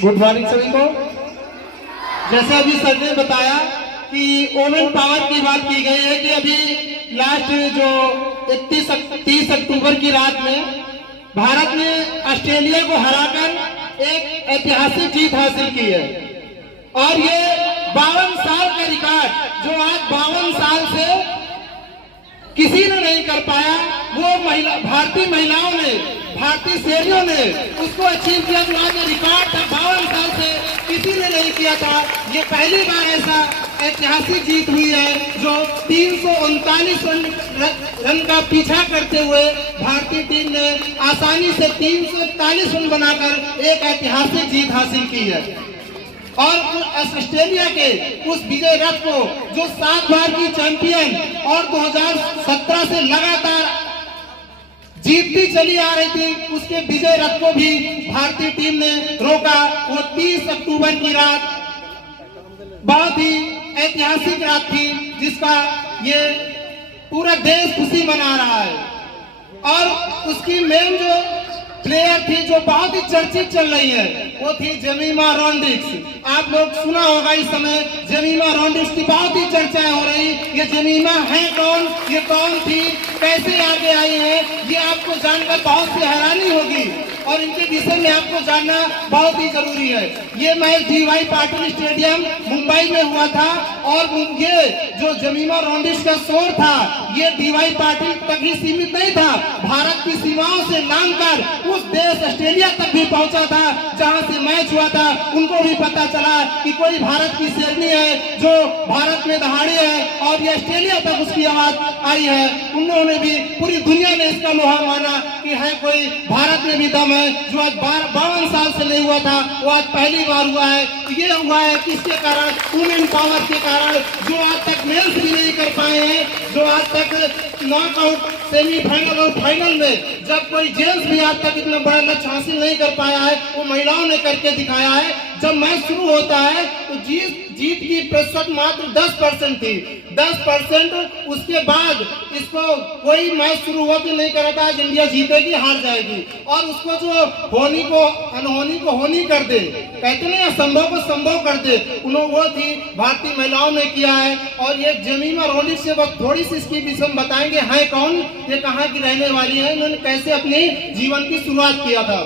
Good morning सभी को। जैसे अभी सर ने बताया कि वोमेन पावर की बात की गई है कि अभी लास्ट जो 30 अक्टूबर की रात में भारत ने ऑस्ट्रेलिया को हराकर एक ऐतिहासिक जीत हासिल की है और ये 52 साल का रिकॉर्ड जो आज 52 साल से किसी ने नहीं कर पाया, वो भारतीय महिलाओं ने, भारतीय शेरियों ने उसको अचीव किया। जो आज रिकॉर्ड था 52 साल से किसी ने नहीं किया था। ये पहली बार ऐसा ऐतिहासिक जीत हुई है जो 339 रन का पीछा करते हुए भारतीय टीम ने आसानी से 341 रन बनाकर एक ऐतिहासिक जीत हासिल की है। और ऑस्ट्रेलिया के उस विजय रथ को जो 7 बार की चैंपियन और 2017 से लगातार जीतती चली आ रही थी, उसके विजय रथ को भी भारतीय टीम ने रोका। वो 30 अक्टूबर की रात बहुत ही ऐतिहासिक रात थी जिसका ये पूरा देश खुशी मना रहा है। और उसकी मेन जो प्लेयर थी जो बहुत ही चर्चित चल रही है वो थी जेमिमा रॉड्रिग्स। आप लोग सुना होगा इस समय जेमिमा रॉड्रिग्स की बहुत ही चर्चाएं हो रही। ये जेमिमा है कौन, ये कौन थी, कैसे आगे आई है, ये आपको जानकर बहुत सी हैरानी होगी और इनके विषय में आपको जानना बहुत ही जरूरी है। ये match DY Patil stadium Mumbai में हुआ था और ये जो जेमिमा रॉड्रिग्स का शोर था ये DY पाटिल तक ही सीमित नहीं था, भारत की सीमाओं से लांघकर उस देश ऑस्ट्रेलिया तक भी पहुंचा था जहां से मैच हुआ था। उनको भी पता चला कि कोई भारत की शेरनी है जो भारत में दहाड़ी है और ये ऑस्ट्रेलिया तक उसकी आवाज आई है। उन्होंने भी, पूरी दुनिया ने इसका लोहा माना कि है कोई भारत में भी दम है जो आज 52 साल से नहीं हुआ था, वो आज पहली बार हुआ है। ये हुआ है किसके कारण, वुमेन पावर के कारण, जो आज तक मेंस भी नहीं कर पाए हैं, जो आज तक नॉकआउट, सेमीफाइनल और फाइनल में जब कोई जेंट्स भी आज तक इतना बड़ा लक्ष्य हासिल नहीं कर पाया है, वो महिलाओं ने करके दिखाया है। जब मैच शुरू होता है तो जीत की प्रतिशत मात्र 10% थी, 10%। उसके बाद इसको कोई मैच शुरू हुआ कि नहीं करा था आज इंडिया जीतेगी हार जाएगी, और उसको जो होनी को अनहोनी को होनी कर दे, कहते नहीं असंभव को संभव कर दे, उन्होंने वो थी भारतीय महिलाओं ने किया है। और ये जेमिमा रॉड्रिग्स से बस थोड़ी सी इसकी विषय बताएंगे है कौन, ये कहाँ की रहने वाली है, इन्होंने कैसे अपनी जीवन की शुरुआत किया था।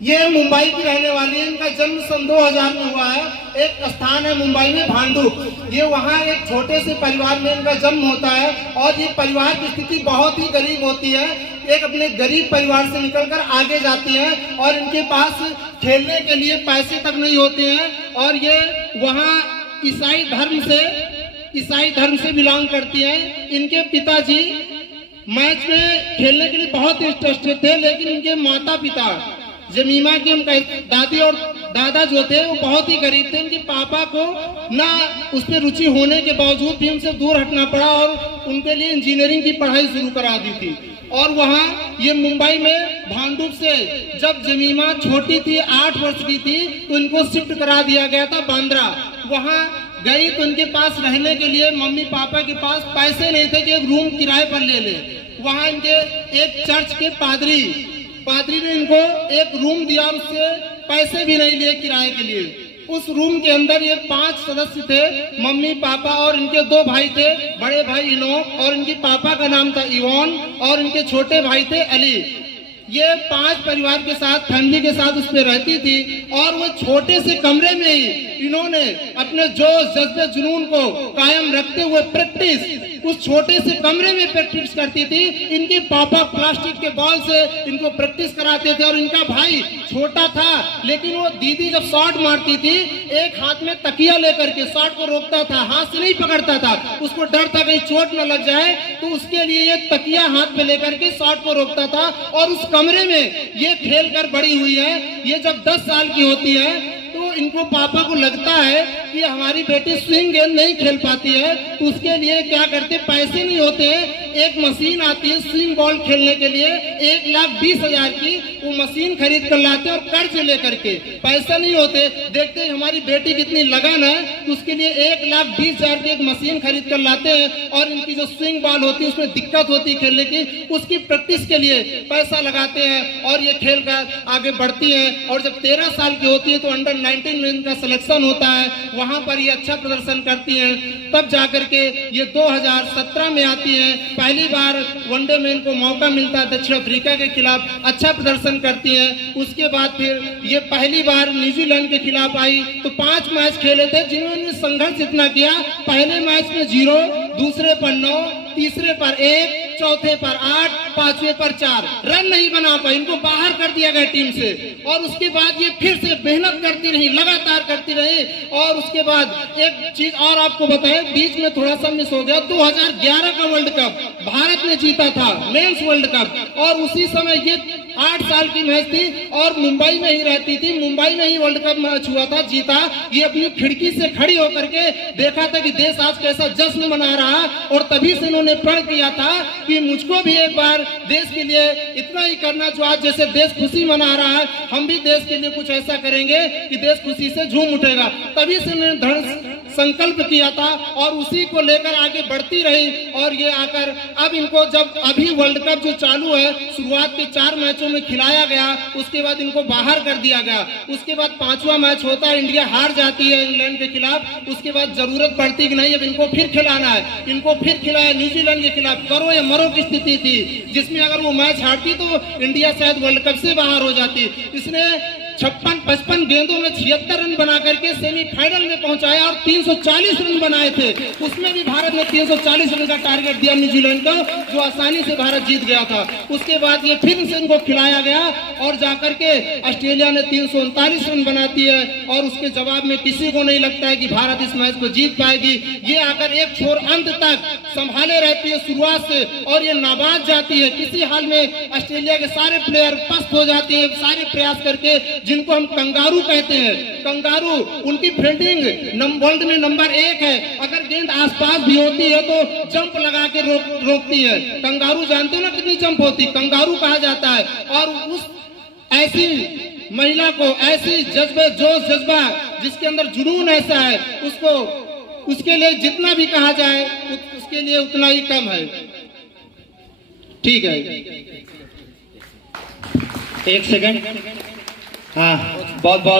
ये मुंबई की रहने वाली है, इनका जन्म सन 2000 में हुआ है। एक स्थान है मुंबई में भांडुप, ये वहाँ एक छोटे से परिवार में इनका जन्म होता है और ये परिवार की स्थिति बहुत ही गरीब होती है। एक अपने गरीब परिवार से निकलकर आगे जाती हैं और इनके पास खेलने के लिए पैसे तक नहीं होते हैं और ये वहाँ ईसाई धर्म से बिलोंग करती हैं। इनके पिताजी मैच में खेलने के लिए बहुत इंटरेस्टेड थे, लेकिन इनके माता पिता जेमिमा के हम दादी और दादा जो थे वो बहुत ही गरीब थे। उनके पापा को ना उस पर रुचि होने के बावजूद भी उनसे दूर हटना पड़ा और उनके लिए इंजीनियरिंग की पढ़ाई शुरू करा दी थी। और वहाँ ये मुंबई में भांडुप से जब जेमिमा छोटी थी, 8 वर्ष की थी, तो इनको शिफ्ट करा दिया गया था बांद्रा। वहाँ गई तो उनके पास रहने के लिए मम्मी पापा के पास पैसे नहीं थे कि एक रूम किराए पर ले ले। वहाँ इनके एक चर्च के पादरी ने इनको एक रूम दिया, उससे पैसे भी नहीं लिए किराए के लिए। उस रूम के अंदर ये 5 सदस्य थे, मम्मी पापा और इनके 2 भाई थे, बड़े भाई इनोक और इनके पापा का नाम था इवॉन और इनके छोटे भाई थे अली। ये 5 परिवार के साथ, फैमिली के साथ उस पर रहती थी और वो छोटे से कमरे में ही इन्होंने अपने जोश जज्बे जुनून को कायम रखते हुए उस छोटे से कमरे में प्रैक्टिस करती थी। इनके पापा प्लास्टिक के बॉल से इनको प्रैक्टिस कराते थे और इनका भाई छोटा था, लेकिन वो दीदी जब शॉट मारती थी एक हाथ में तकिया लेकर के शॉट को रोकता था, हाथ से नहीं पकड़ता था, उसको डर था कहीं चोट न लग जाए, तो उसके लिए एक तकिया हाथ में लेकर के शॉट को रोकता था। और उस कमरे में ये खेल कर बड़ी हुई है। ये जब 10 साल की होती है तो इनको पापा को लगता है कि हमारी बेटी स्विंग गेंद नहीं खेल पाती है, तो उसके लिए क्या करते, पैसे नहीं होते, एक मशीन आती है स्विंग बॉल खेलने के लिए 1,20,000 की, वो मशीन खरीद कर लाते हैं और कर्ज लेकर के, पैसा नहीं होते, देखते हैं हमारी बेटी कितनी लगन है, तो उसके लिए 1,20,000 की एक मशीन खरीद कर लाते हैं और इनकी जो स्विंग बॉल होती है उसमें दिक्कत होती है खेलने की, उसकी प्रैक्टिस के लिए पैसा लगाते हैं और ये खेल कर आगे बढ़ती है। और जब 13 साल की होती है तो अंडर 19 में इनका सिलेक्शन होता है, वहां पर ये अच्छा प्रदर्शन करती हैं, तब जाकर के ये 2017 में आती है, पहली बार वनडे में इनको मौका मिलता है दक्षिण अफ्रीका के खिलाफ, अच्छा प्रदर्शन करती हैं। उसके बाद फिर ये पहली बार न्यूजीलैंड के खिलाफ आई तो 5 मैच खेले थे जिन्होंने संघर्ष इतना किया, पहले मैच में 0, दूसरे पर 9, तीसरे पर 1, चौथे पर 8, पांचवें पर 4 रन नहीं बना पाए, इनको बाहर कर दिया गया टीम से। और उसके बाद ये फिर से मेहनत करती रही, लगातार करती रही। और उसके बाद एक चीज और आपको बताएं, बीच में थोड़ा सा मिस हो गया, 2011 का वर्ल्ड कप भारत ने जीता था, मेंस वर्ल्ड कप, और उसी समय ये 8 साल की मैच थी और मुंबई में ही रहती थी, मुंबई में ही वर्ल्ड कप मैच हुआ था, जीता। ये अपनी खिड़की से खड़ी होकर के देखा था कि देश आज कैसा जश्न मना रहा, और तभी से इन्होंने प्रण किया था कि मुझको भी एक बार देश के लिए इतना ही करना, जो आज जैसे देश खुशी मना रहा है, हम भी देश के लिए कुछ ऐसा करेंगे कि देश खुशी से झूम उठेगा। तभी से इन्होंने दृढ़ संकल्प किया था और उसी को लेकर आगे बढ़ती रही। और ये आकर अब इनको जब अभी वर्ल्ड कप जो चालू है, शुरुआत के 4 मैचों में खिलाया गया, उसके बाद इनको बाहर कर दिया गया, उसके बाद 5वां मैच होता है, इंडिया हार जाती है इंग्लैंड के खिलाफ, उसके बाद जरूरत पड़ती कि नहीं अब इनको फिर खिलाना है, इनको फिर खिलाया न्यूजीलैंड के खिलाफ, करो या मरो की स्थिति थी, जिसमें अगर वो मैच हारती तो इंडिया शायद वर्ल्ड कप से बाहर हो जाती। इसने 56-55 गेंदों में 76 रन बना करके सेमीफाइनल में पहुंचाया और 340 रन बनाए थे, उसमें भी भारत ने 340 रन का टारगेट दिया न्यूजीलैंड को, जो आसानी से भारत जीत गया था। उसके बाद ये फिर से इनको खिलाया गया और जाकर के ऑस्ट्रेलिया ने 339 रन बनाती है, और उसके जवाब में किसी को नहीं लगता है कि भारत इस मैच को जीत पाएगी। ये आकर एक छोर अंत तक संभाले रहती है शुरुआत से, और ये नाबाद जाती है, किसी हाल में ऑस्ट्रेलिया के सारे प्लेयर पस्त हो जाते हैं सारे प्रयास करके, जिनको हम कंगारू कहते हैं। कंगारू, उनकी फील्डिंग वर्ल्ड में नंबर 1 है, अगर गेंद आसपास भी होती है तो जंप लगा के रोकती है। कंगारू जानते हो ना कितनी जंप होती, कंगारू कहा जाता है। और उस ऐसी महिला को, ऐसी जज्बे, जोश जज्बा जिसके अंदर जुनून ऐसा है, उसके लिए जितना भी कहा जाए उसके लिए उतना ही कम है। ठीक है, 1 सेकंड। हाँ, बहुत बहुत